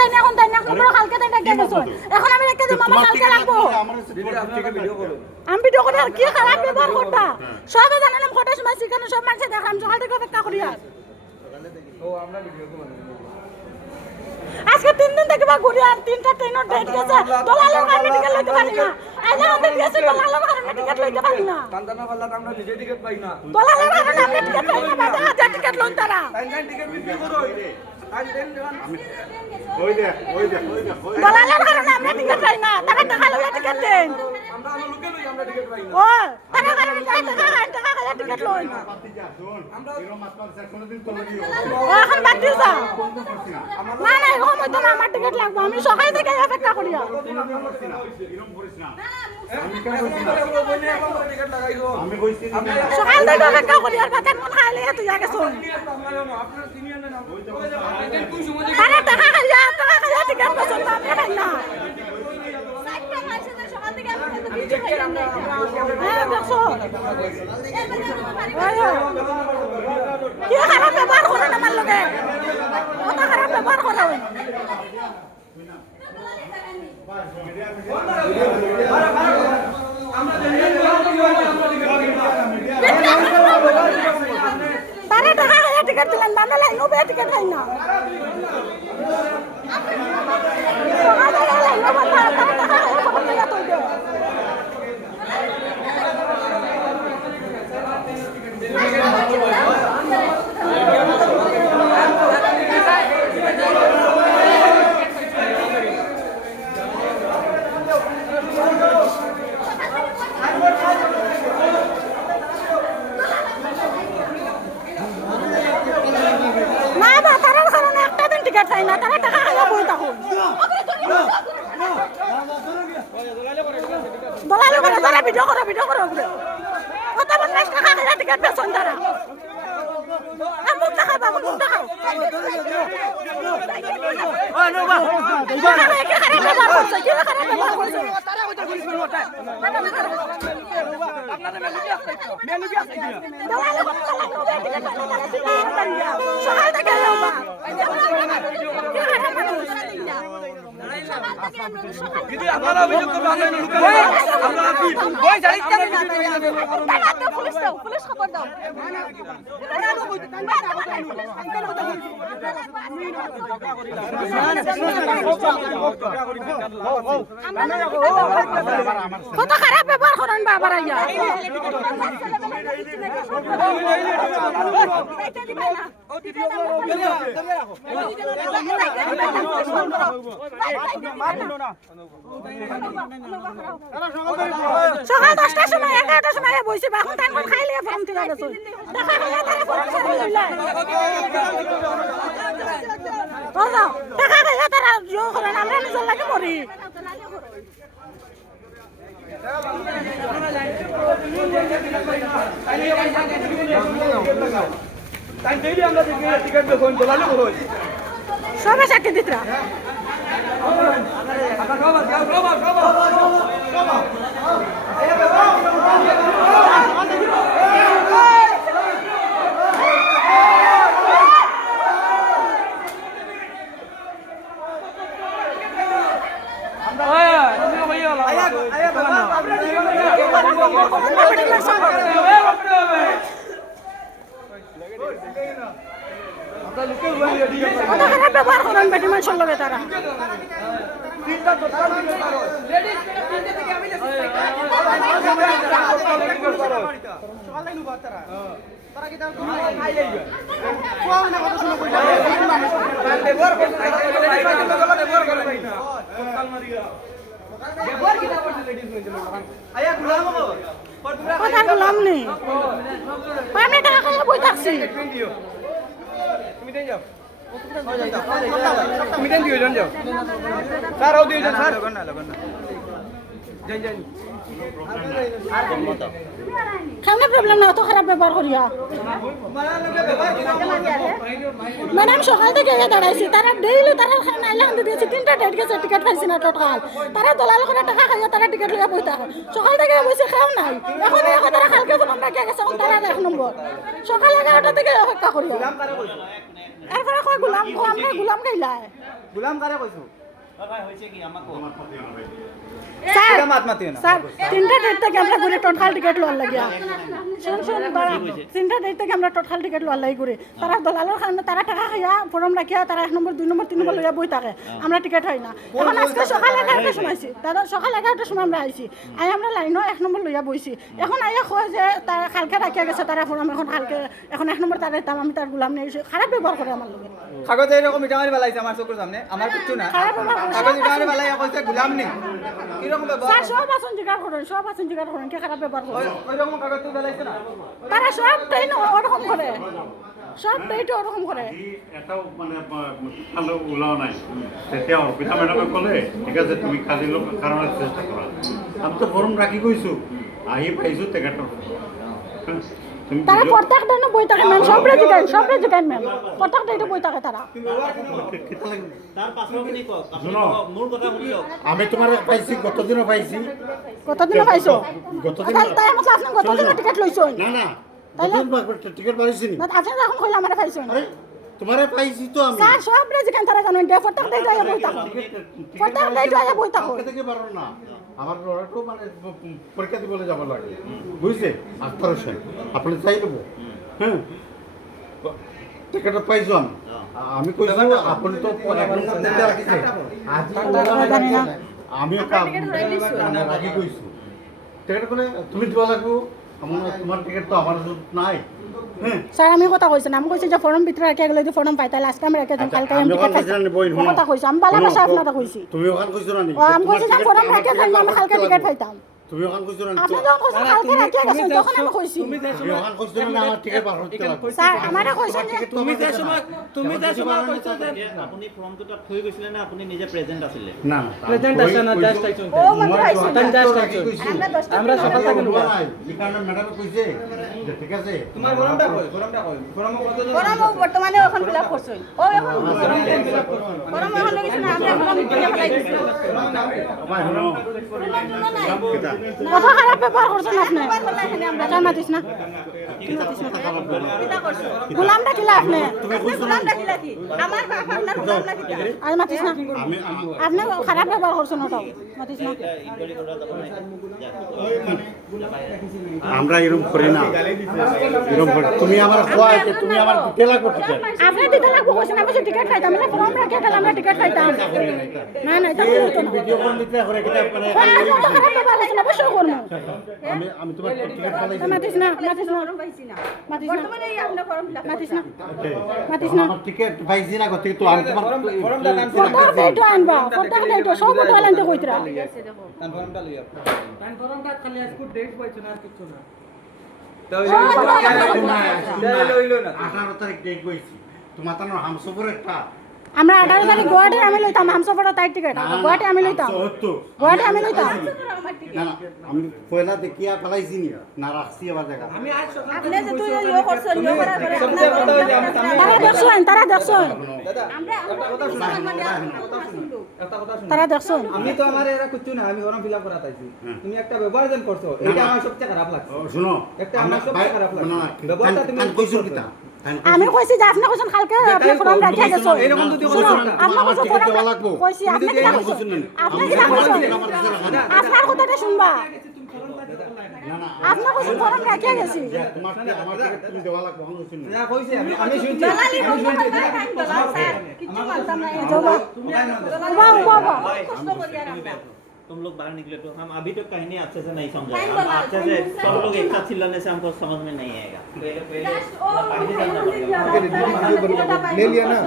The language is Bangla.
তাই না কোন কালকে তাই ডাকে গেছো এখন আমি রেখে দেব আমার কালকে লাগবো আমি ভিডিও করে আর কি খারাপ ব্যবহার করবা সবে জানালাম কটার সময় শিখানো সব মানুষ দেখাম সকাল থেকে অপেক্ষা করি আর ও আমরা ভিডিও করে আজকে 3 দিন থেকে বা ঘুরি আর 3টা ট্রেনের ডেট গেছে দলালের কারণে টিকেট লইতে পারি না আইলা আমাদের দিয়েছে দলালের কারণে টিকেট লইতে পারি না কান্দানা পাল্লা আমরা নিজে টিকেট পাই না দলালের কারণে আমরা টিকেট পাই না বাজা হাজার টিকেট লইন তারা টাইম টিকেট বিক্রি করো দলালের কারণে আমরা টিকেট পাই না তারা টাকা লইয়া টিকেট দেন আমরা লোকে লই আমরা টিকেট পাই না ও তারা কারণে টাকা খাইয়া টিকেট লইন আমরা ও এখন বাদ দিও যা না না এরকম হইতো না আমার টিকেট লাগবে আমি সকাল থেকে অপেক্ষা করি টিকেট লাগাইছো আমি সকাল থেকে অপেক্ষা করি আর বাজার মন খাইলে তুই আগে শুন আপনার সিনিয়র না তারা টাকা খাইয়া টিকেট পছন্দ আমি খাই না হ্যাঁ দেখছো কি খারাপ ব্যবহার করে আমার লগে কত খারাপ ব্যবহার করে তারা টাকা খাইয়া টিকেট দিলেন বাংলা লাইনও বে টিকেট খাই না টিকেট চাই না তারা টাকা খাইয়া বই থাকুন দলালে করে তারা ভিডিও করো কত বন্ধ টাকা খাইয়া টিকেট বেচন তারা মুখ দেখাও বাবু মুখ দেখাও সকাল থেকে দিদি আপনারা অভিযোগ করবেন আমরা ওই জানি পুলিশ খবর দাও কত খারাপ ব্যবহার করেন বাবার আইয়া সকাল 10টার সময় 11টার সময় বইছে এখন টাইম খাইলে ফর্ম তুলে গেছে দেখা গেল তারা ফর্ম ছেড়ে লইলা বাবা দেখা গেল তারা জো করেন আমরা নিজের লাগে মরি টাইম ডেইলি আমরা টিকেট দেখুন দলালে করুন সবে সাক্ষী দিতরা খারাপ ব্যবহার করেন বেটি মানুষের লগে তারা কথা বললাম নেই আমি টাকা খাইয়া বই থাকছি মিটেন দিও জন যাও স্যার আও দিও জন স্যার যাই খাওয়া প্রবলেম না তো খারাপ ব্যবহার করিয়া ম্যাডাম সকাল থেকে দাঁড়াইছি তারা ডেইলি তারা খানা আইলা হাতে দিয়েছি 3টা ডেট গেছে টিকিট পাইছি না টোটাল তারা দলাল করে টাকা খাইয়া তারা টিকিট লইয়া বই থাকে সকাল থেকে বসে খাও নাই এখন এখন তারা কালকে ফোন আমরা গেছে তারা 1 নম্বর সকাল 11টা থেকে অপেক্ষা করিয়া এরপরে কই গোলাম আমরা গোলাম গাইলা গুলাম কারে কইছো স্যার এটা মাত মাতিও না স্যার 3টা ডেট থেকে আমরা ঘুরে টোটাল টিকেট লওয়ার লাগিয়া শুন দাঁড়া 3টা ডেট থেকে আমরা টোটাল টিকেট লওয়ার লাগি ঘুরে তারা দলালের কারণে তারা টাকা খাইয়া ফর্ম রাখিয়া তারা 1 নম্বর 2 নম্বর 3 নম্বর লইয়া বই থাকে আমরা টিকেট হয় না এখন আজকে সকালে 11টার সময় আইছি দাদা সকালে 11টার সময় আমরা আইছি আমরা লাইনও 1 নম্বর লইয়া বইছি এখন আইয়া কয় যে তারা কালকে রাখিয়া গেছে তারা ফর্ম এখন কালকে এখন 1 নম্বর তারা দাম আমি তার গোলাম নিয়ে খারাপ ব্যবহার করে আমার লগে কাগজে এরকম ইটামারি বালাইছে আমার চোখের সামনে আমার কিচ্ছু না কাগজ ইটামারি বালাই কইছে গুলাম নি কিরকম স্যার ব্যবহার সব আসন জিজ্ঞাসা করেন কে খারাপ ব্যবহার করে ওইরকম কাগজ তুই বালাইছে না তারা সবটাই না ওরকম করে সবটাই তো ওরকম করে এটাও মানে ভালো ওলাও নাই তেতিয়া অর্পিতা ম্যাডামে ক'লে ঠিক আছে তুমি কালি লোক কারণে চেষ্টা কৰা আমি তো ফর্ম রাখি গৈছো আহি পাইছো তেখেতৰ তুমি তারা প্রত্যেক দিন বই থাকে ম্যাম সব জিগান ম্যাম প্রত্যেক দিন বই থাকে তারা তার পাছৰখিনি কওক আপুনি শুনো। মোৰ কথা শুনিয়ক আমি তোমার পাইছি গতদিনও পাইছি কতদিন পাইছো গতদিন তাই মতলব আপনি কতদিন টিকেট লইছো না না গতদিন টিকিট পাইছি নি না আপনি যখন কইলা আমারে পাইছো আরে তোমারে পাইছি তো আমি স্যার সব জিগান তারা জানেন দে প্রত্যেক দিন যায় বই থাকে প্রত্যেক দিন যায় বই থাকে কালকে থেকে পারো না আমার লড়াটো মানে পরীক্ষা দিবলে যাব লাগে বুঝছে 1800 আপনি চাই দেব হ্যাঁ টিকিটটা পাইছো আমি কইছো আপনি তো একদম দিতে রাখিছে জানি না আমি রাখি কইছো টিকিট করে তুমি দিব লাগবো তোমার টিকিট তো আমার নাই হ্যাঁ স্যার আমি কথা কইছি না আমি কইছি যে ফর্ম ভিতরে রাখিয়া গেলে যদি ফর্ম পাই তাহলে আজকে আমি রেখে দিম কালকে আমি টিকেট পাইতাম কথা কইছি আমি বালা ভাষা আপনারা কইছি তুমি ওখান কইছো না নি ও আমি কইছি যে ফর্ম রাখিয়া গেলে আমি কালকে টিকেট পাইতাম তুমি ওখান কইছো না আপনি যখন কইছেন কালকে রাখিয়া গেছেন তখন আমি কইছি তুমি ওখান কইছো না আমার টিকিট পার হতে লাগবে স্যার আমারে কইছেন যে তুমি যে সময় কৈছা যে আপুনি ফৰ্মটো তাত থৈ গৈছিলে নে আপুনি নিজে প্ৰেজেন্ট আছিলে না প্রেজেন্ট আছে না জাস্ট আইছো ও মাত্র আইছো আমরা সকাল থেকে লুকা এই কারণে ম্যাডাম কইছে যে ঠিক আছে তোমার ফর্মটা কই ফর্ম কত দিন ফর্ম বর্তমানে এখন ফিল আপ করছই ও এখন ফর্ম এখন লাগিছে না আমরা ফর্ম ফিল আপ লাগিছে ভাই শুনো কথা খারাপ ব্যবহার করছেন আপনি কথা মাতিস না গোলামটা কিলা আপনি গোলামটা কিলা কি আমার বাপ আপনার গোলামটা কিলা আর মাতিস না আপনি খারাপ ব্যবহার করছেন ওটাও মাতিস না ইনকোয়ারি কৰা যাব নাই আমরা এরকম করি না এরকম করি তুমি আমার খোয়াই তুমি আমার দিতে লাগবে টিকিট আপনি দিতে লাগবো কইছেন আমি টিকেট পাইতাম না ফর্ম রাখিয়া গেলে আমরা টিকেট পাইতাম না না এটা হতো না ভিডিও কল দিতে করে কিটা মানে খারাপ ব্যবহার করছেন অবশ্যই করবো আমি তোমার টিকিট পাইছি মাতিস না মাতিস না মাতিস না বর্তমানে এই আপনি ফর্ম মাতিস না মাতিস না আমার টিকিট পাইছি না গতি তো আমি তোমার ফর্মটা কান ফটো দেইটো আনবা ফটো দেইটো সব ফটো আনতে কইতরা কান ফর্মটা লইয়া কান ফর্মটা খালি আজকে ডেট পাইছো না আর কিছু না তো লইলো না 18 তারিখ ডেট কইছি তোমার তো হামসফর একটা আমরা 18 তারিখ গুয়াহাটি আমি লইতাম হামসফর তাই টিকেট গুয়াহাটি আমি লইতাম গুয়াহাটি আমি লইতাম না না আমি পয়লা দেখিয়া পালাইছি নি না রাখছি আবার জায়গা আমি আজ সকাল আপনি যে তুই ইও করছন ইও করার পরে সবচেয়ে কথা হইছে আমি তারা দেখছন দাদা আমরা কথা শুনো একটা কথা শুনো তারা দেখছন আমি তো আমার এরা কিচ্ছু না আমি ফর্ম ফিল আপ করাতে আইছি তুমি একটা ব্যবহার যেন করছো এটা আমার সবচেয়ে খারাপ লাগছে শুনো একটা আমার সবচেয়ে খারাপ লাগছে না ব্যবহারটা তুমি কইছো কিটা আমি কইছি যে আপনি কইছেন কালকে আপনি ফর্ম রাখিয়া গেছো এরকম যদি কথা না আপনি কইছেন টিকিট দেওয়া লাগবো কইছি আপনি কি কইছেন আপনি কি কইছেন আপনার কথাটা শুনবা না না আপনি কইছেন ফর্ম রাখিয়া গেছি তোমার আমার টিকিট তুমি দেওয়া লাগবো আমি শুনি যা কইছি আমি শুনছি কিচ্ছু মানতাম না যাবা বাবা বাবা तुम लोग बाहर निकले तो हम अभी तक कहीं अच्छे से नहीं समझा हम अच्छे से सब लोग एक साथ चिल्लाने से हमको समझ में नहीं आएगा पहले पहले जानना पड़ेगा ले लिया ना